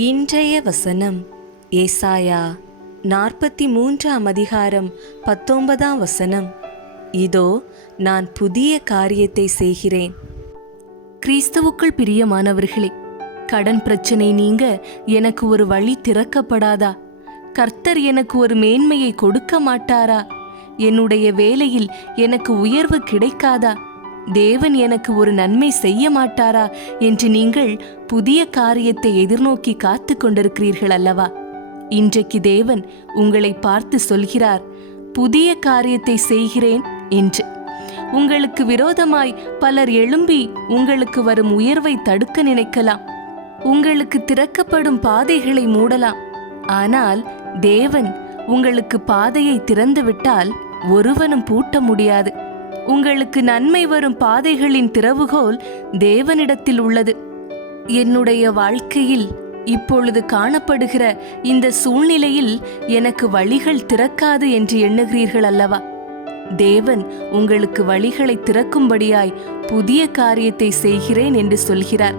இன்றைய வசனம் ஏசாயா நாற்பத்தி மூன்றாம் அதிகாரம் பத்தொன்பதாம் வசனம். இதோ நான் புதிய காரியத்தை செய்கிறேன். கிறிஸ்துவுக்குள் பிரியமானவர்களே கடன் பிரச்சனை நீங்க எனக்கு ஒரு வழி திறக்கப்படாதா? கர்த்தர் எனக்கு ஒரு மேன்மையை கொடுக்க மாட்டாரா? என்னுடைய வேலையில் எனக்கு உயர்வு கிடைக்காதா? தேவன் எனக்கு ஒரு நன்மை செய்ய மாட்டாரா என்று நீங்கள் புதிய காரியத்தை எதிர்நோக்கி காத்து கொண்டிருக்கிறீர்கள் அல்லவா? இன்றைக்கு தேவன் உங்களை பார்த்து சொல்கிறார் புதிய காரியத்தை செய்கிறேன் என்று. உங்களுக்கு விரோதமாய் பலர் எழும்பி உங்களுக்கு வரும் உயர்வை தடுக்க நினைக்கலாம். உங்களுக்கு திறக்கப்படும் பாதைகளை மூடலாம். ஆனால் தேவன் உங்களுக்கு பாதையை திறந்துவிட்டால் ஒருவனும் பூட்ட முடியாது. உங்களுக்கு நன்மை வரும் பாதைகளின் திறவுகோல் தேவனிடத்தில் உள்ளது. என்னுடைய வாழ்க்கையில் இப்பொழுது காணப்படுகிற இந்த சூழ்நிலையில் எனக்கு வழிகள் திறக்காது என்று எண்ணுகிறீர்கள் அல்லவா? தேவன் உங்களுக்கு வழிகளை திறக்கும்படியாய் புதிய காரியத்தை செய்கிறேன் என்று சொல்கிறார்.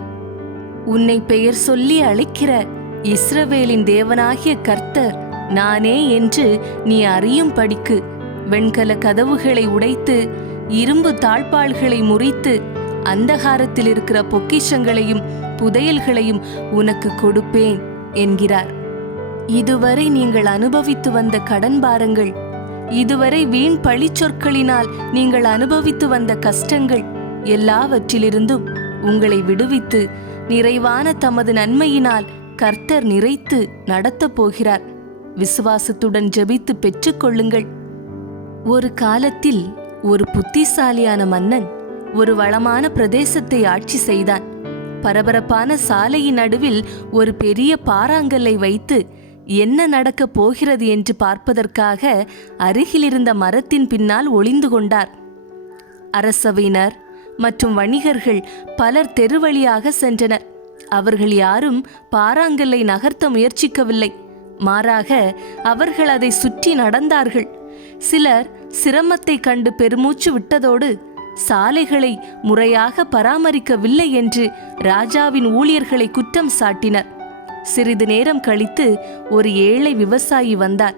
உன்னை பெயர் சொல்லி அழைக்கிற இஸ்ரவேலின் தேவனாகிய கர்த்தர் நானே என்று நீ அறியும் படிக்கு வெண்கல கதவுகளை உடைத்து இரும்பு தாழ்பாள்களை முறித்து அந்தகாரத்தில் இருக்கிற பொக்கிஷங்களையும் புதையல்களையும் உனக்கு கொடுப்பேன் என்கிறார். இதுவரை நீங்கள் அனுபவித்து வந்த கடன் பாரங்கள் இதுவரை வீண் பழிச்சொற்களினால் நீங்கள் அனுபவித்து வந்த கஷ்டங்கள் எல்லாவற்றிலிருந்தும் உங்களை விடுவித்து நிறைவான தமது நன்மையினால் கர்த்தர் நிறைத்து நடத்தப் போகிறார். விசுவாசத்துடன் ஜெபித்து பெற்றுக்கொள்ளுங்கள் ஒரு காலத்தில் ஒரு புத்திசாலியான மன்னன் ஒரு வளமான பிரதேசத்தை ஆட்சி செய்தான். பரபரப்பான சாலையின் நடுவில் ஒரு பெரிய பாறாங்கல்லை வைத்து என்ன நடக்கப் போகிறது என்று பார்ப்பதற்காக அருகிலிருந்த மரத்தின் பின்னால் ஒளிந்து கொண்டார். அரசவையினர் மற்றும் வணிகர்கள் பலர் தெருவழியாக சென்றனர். அவர்கள் யாரும் பாறாங்கல்லை நகர்த்த முயற்சிக்கவில்லை. மாறாக அவர்கள் அதை சுற்றி நடந்தார்கள். சிலர் சிரமத்தை கண்டு பெருமூச்சு விட்டதோடு சாலைகளை முறையாக பராமரிக்கவில்லை என்று ராஜாவின் ஊழியர்களை குற்றம் சாட்டினர். சிறிது நேரம் கழித்து ஒரு ஏழை விவசாயி வந்தார்.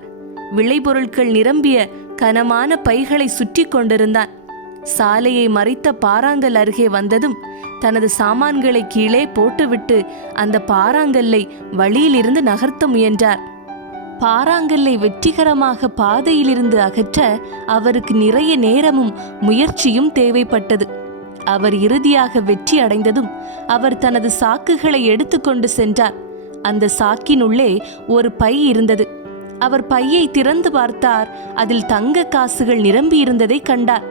விளைபொருட்கள் நிரம்பிய கனமான பைகளை சுற்றி கொண்டிருந்தான். சாலையை மறைத்த பாறாங்கல் அருகே வந்ததும் தனது சாமான்களை கீழே போட்டுவிட்டு அந்த பாறாங்கல்லை வழியிலிருந்து நகர்த்த முயன்றார். பாறாங்கல்லை வெற்றிகரமாக பாதையிலிருந்து அகற்ற அவருக்கு நிறைய நேரமும் முயற்சியும் தேவைப்பட்டது. அவர் இறுதியாக வெற்றி அடைந்ததும் அவர் தனது சாக்குகளை எடுத்துக்கொண்டு சென்றார். அந்த சாக்கினுள்ளே ஒரு பை இருந்தது. அவர் பையை திறந்து பார்த்தார். அதில் தங்க காசுகள் நிரம்பி இருந்ததை கண்டார்.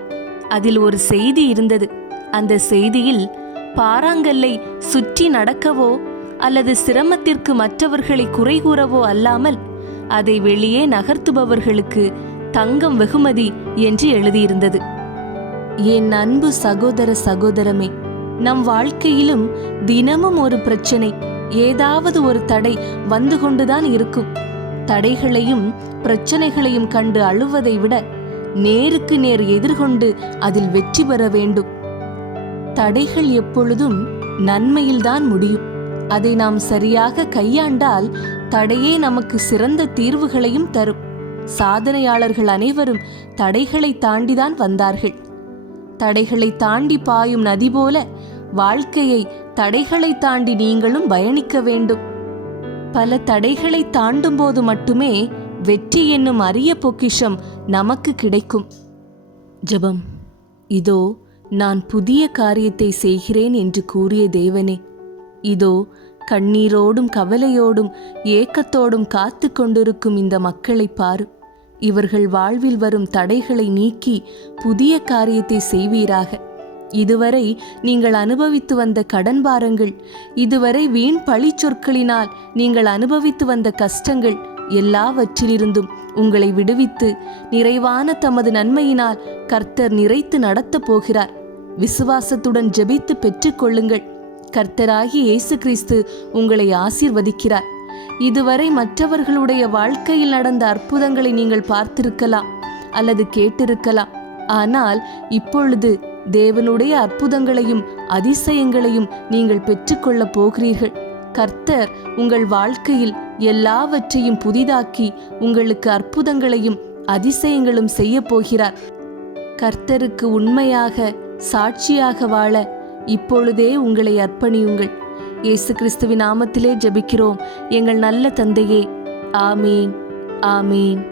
அதில் ஒரு செய்தி இருந்தது. அந்த செய்தியில் பாறாங்கல்லை சுற்றி நடக்கவோ அல்லது சிரமத்திற்கு மற்றவர்களை குறை கூறவோ அல்லாமல் அதை வெளியே நகர்த்துபவர்களுக்கு தங்கம் வெகுமதி என்று எழுதியிருந்தது. என் அன்பு சகோதர சகோதரமே நம் வாழ்க்கையிலும் தினமும் ஒரு பிரச்சனை ஏதாவது ஒரு தடை வந்து கொண்டுதான் இருக்கும். தடைகளையும் பிரச்சனைகளையும் கண்டு அழுவதை விட நேருக்கு நேர் எதிர்கொண்டு அதில் வெற்றி பெற வேண்டும். தடைகள் எப்பொழுதும் நன்மையில்தான் முடியும். அதை நாம் சரியாக கையாண்டால் தடையே நமக்கு சிறந்த தீர்வுகளையும் தரும். சாதனையாளர்கள் அனைவரும் தடைகளை தாண்டிதான் வந்தார்கள். தடைகளை தாண்டி பாயும் நதி போல வாழ்க்கையை தடைகளை தாண்டி நீங்களும் பயணிக்க வேண்டும். பல தடைகளை தாண்டும் போது மட்டுமே வெற்றி என்னும் அரிய பொக்கிஷம் நமக்கு கிடைக்கும். ஜெபம். இதோ நான் புதிய காரியத்தை செய்கிறேன் என்று கூறிய தேவனே இதோ கண்ணீரோடும் கவலையோடும் ஏக்கத்தோடும் காத்து கொண்டிருக்கும் இந்த மக்களை பாரு. இவர்கள் வாழ்வில் வரும் தடைகளை நீக்கி புதிய காரியத்தை செய்வீராக. இதுவரை நீங்கள் அனுபவித்து வந்த கடன் பாரங்கள் இதுவரை வீண் பழிச்சொற்களினால் நீங்கள் அனுபவித்து வந்த கஷ்டங்கள் எல்லாவற்றிலிருந்தும் உங்களை விடுவித்து நிறைவான தமது நன்மையினால் கர்த்தர் நிறைத்து நடத்தப் போகிறார். விசுவாசத்துடன் ஜெபித்து பெற்றுக்கொள்ளுங்கள் கர்த்தராகி இயேசு கிறிஸ்து உங்களை ஆசீர்வதிக்கிறார். இதுவரை மற்றவர்களுடைய வாழ்க்கையில் நடந்த அற்புதங்களை நீங்கள் பார்த்திருக்கலாம் அல்லது கேட்டிருக்கலாம். ஆனால் இப்பொழுது தேவனுடைய அற்புதங்களையும் அதிசயங்களையும் நீங்கள் பெற்றுக்கொள்ளப் போகிறீர்கள். கர்த்தர் உங்கள் வாழ்க்கையில் எல்லாவற்றையும் புதிதாக்கி உங்களுக்கு அற்புதங்களையும் அதிசயங்களும் செய்ய போகிறார். கர்த்தருக்கு உண்மையாக சாட்சியாக வாழ இப்பொழுதே உங்களை அர்ப்பணியுங்கள். இயேசு கிறிஸ்துவின் நாமத்திலே ஜபிக்கிறோம். எங்கள் நல்ல தந்தையே. ஆமீன். ஆமீன்.